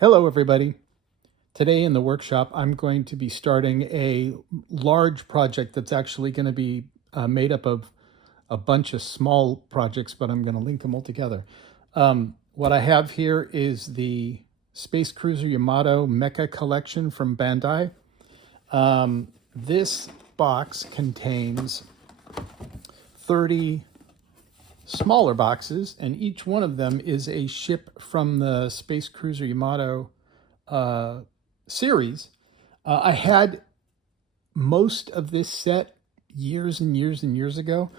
Hello, everybody. Today in the workshop, I'm going to be starting a large project that's actually going to be made up of a bunch of small projects, but I'm going to link them all together. What I have here is the Space Cruiser Yamato Mecha collection from Bandai. This box contains 30 smaller boxes, and each one of them is a ship from the Space Cruiser Yamato series. I had most of this set years and years and years ago,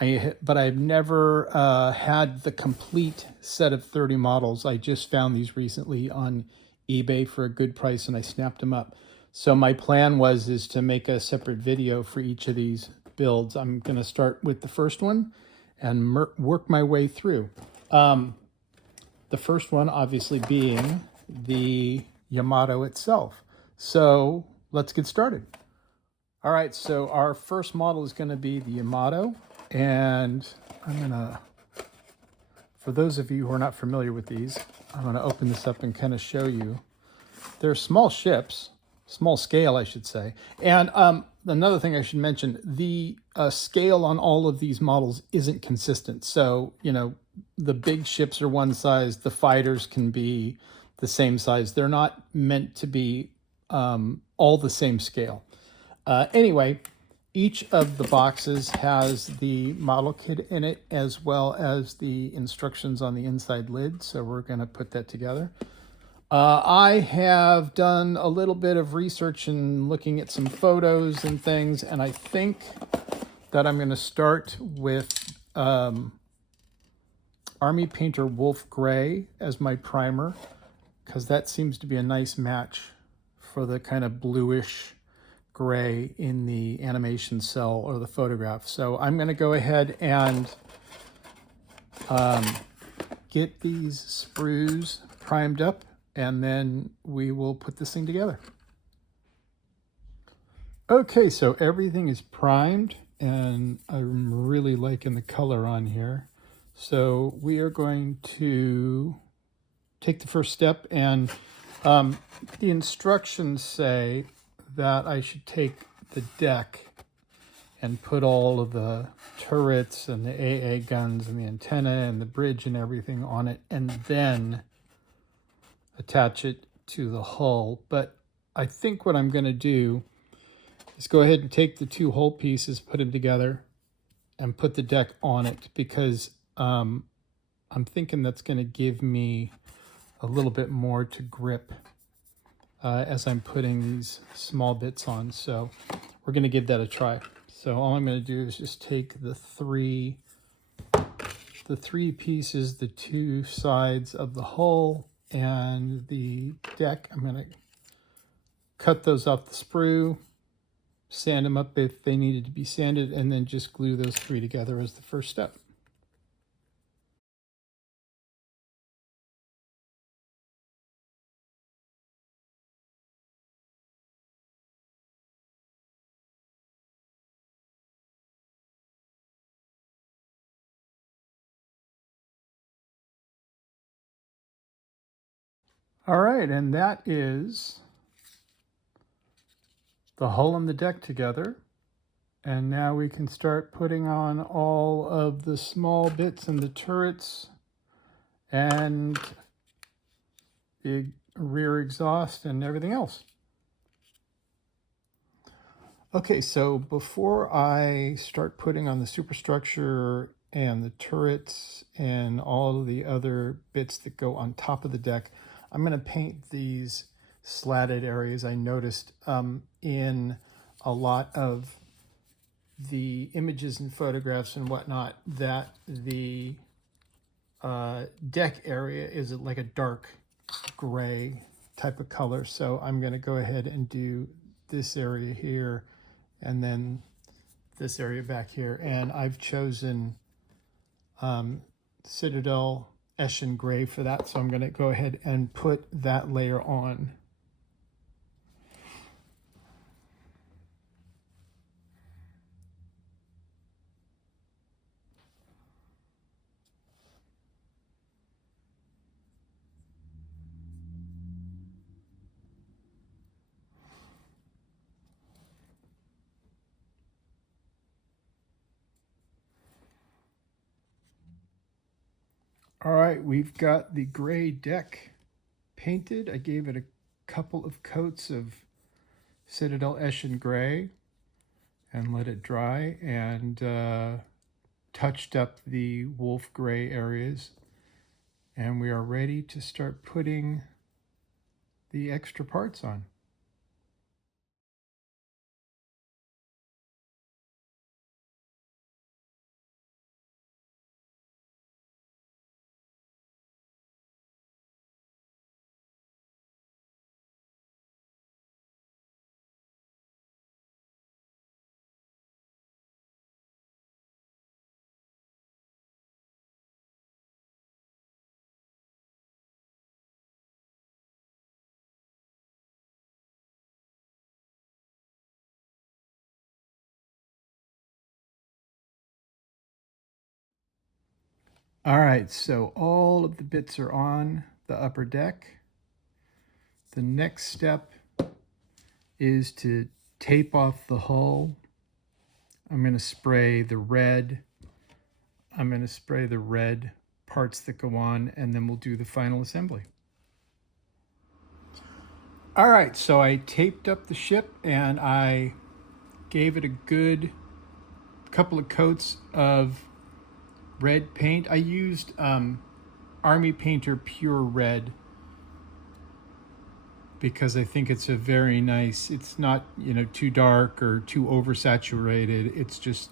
but I've never had the complete set of 30 models. I just found these recently on eBay for a good price, and I snapped them up. So my plan is to make a separate video for each of these builds. I'm going to start with the first one and work my way through. The first one obviously being the Yamato itself. So let's get started. All right, so our first model is going to be the Yamato, and for those of you who are not familiar with these, I'm going to open this up and kind of show you. They're small ships, small scale, I should say. And another thing I should mention, the scale on all of these models isn't consistent. So, the big ships are one size, the fighters can be the same size. They're not meant to be all the same scale. Anyway, each of the boxes has the model kit in it as well as the instructions on the inside lid. So we're going to put that together. I have done a little bit of research and looking at some photos and things, and I think that I'm going to start with Army Painter Wolf Gray as my primer, because that seems to be a nice match for the kind of bluish gray in the animation cell or the photograph. So I'm going to go ahead and get these sprues primed up, and then we will put this thing together. Okay, so everything is primed, and I'm really liking the color on here. So we are going to take the first step, and the instructions say that I should take the deck and put all of the turrets and the AA guns and the antenna and the bridge and everything on it, and then attach it to the hull. But I think what I'm going to do is go ahead and take the two hull pieces, put them together, and put the deck on it, because I'm thinking that's going to give me a little bit more to grip as I'm putting these small bits on. So we're going to give that a try. So all I'm going to do is just take the three pieces, the two sides of the hull and the deck. I'm going to cut those off the sprue, sand them up if they needed to be sanded, and then just glue those three together as the first step. All right, and that is the hull and the deck together. And now we can start putting on all of the small bits and the turrets and the rear exhaust and everything else. Okay, so before I start putting on the superstructure and the turrets and all of the other bits that go on top of the deck, I'm going to paint these slatted areas. I noticed in a lot of the images and photographs and whatnot that the deck area is like a dark gray type of color. So I'm going to go ahead and do this area here and then this area back here. And I've chosen Citadel Eshin Gray for that. So I'm going to go ahead and put that layer on. All right, we've got the gray deck painted. I gave it a couple of coats of Citadel Eschen Gray and let it dry, and touched up the wolf gray areas. And we are ready to start putting the extra parts on. All right, so all of the bits are on the upper deck. The next step is to tape off the hull. I'm going to spray the red. I'm going to spray the red parts that go on, and then we'll do the final assembly. All right, so I taped up the ship and I gave it a good couple of coats of red paint. I used Army Painter Pure Red because I think it's a very nice, it's not, too dark or too oversaturated. It's just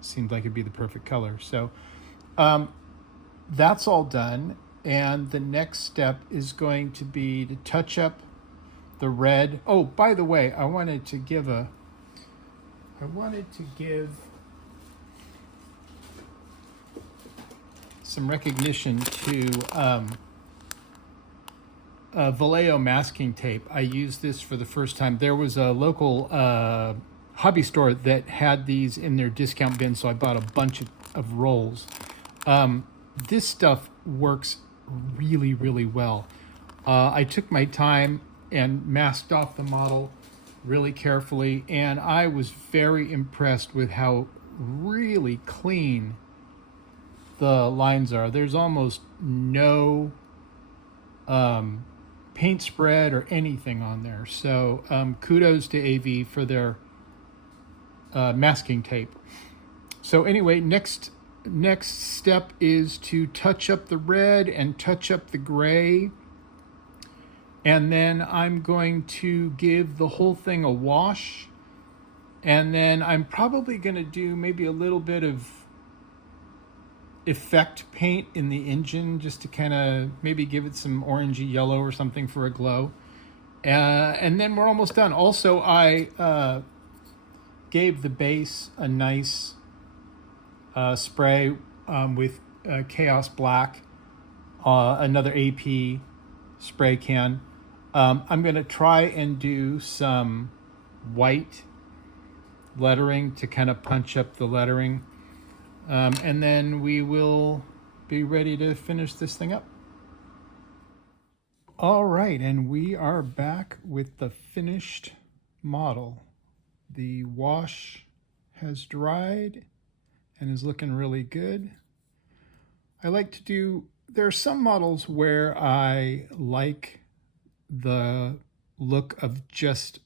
seemed like it'd be the perfect color. So that's all done. And the next step is going to be to touch up the red. Oh, by the way, I wanted to give some recognition to Vallejo masking tape. I used this for the first time. There was a local hobby store that had these in their discount bin, so I bought a bunch of rolls. This stuff works really, really well. I took my time and masked off the model really carefully, and I was very impressed with how really clean the lines are. There's almost no paint spread or anything on there. So kudos to AV for their masking tape. So anyway, next step is to touch up the red and touch up the gray. And then I'm going to give the whole thing a wash. And then I'm probably going to do maybe a little bit of effect paint in the engine just to kind of maybe give it some orangey yellow or something for a glow. And then we're almost done. Also, I gave the base a nice spray with Chaos Black, another AP spray can. I'm going to try and do some white lettering to kind of punch up the lettering. And then we will be ready to finish this thing up. All right, and we are back with the finished model. The wash has dried and is looking really good. I like to do, there are some models where I like the look of just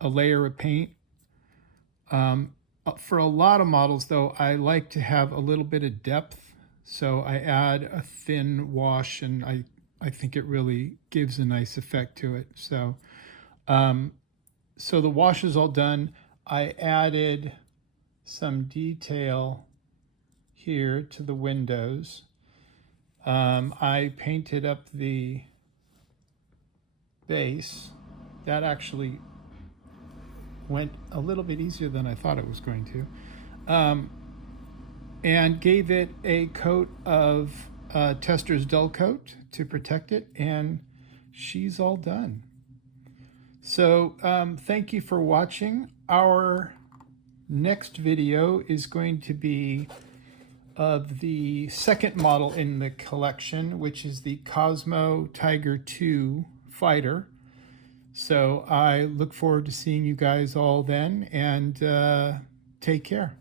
a layer of paint. For a lot of models, though, I like to have a little bit of depth. So I add a thin wash, and I think it really gives a nice effect to it. So, so the wash is all done. I added some detail here to the windows. I painted up the base. That actually went a little bit easier than I thought it was going to. And gave it a coat of Tester's Dull Coat to protect it, and she's all done. So thank you for watching. Our next video is going to be of the second model in the collection, which is the Cosmo Tiger II fighter. So I look forward to seeing you guys all then, and take care.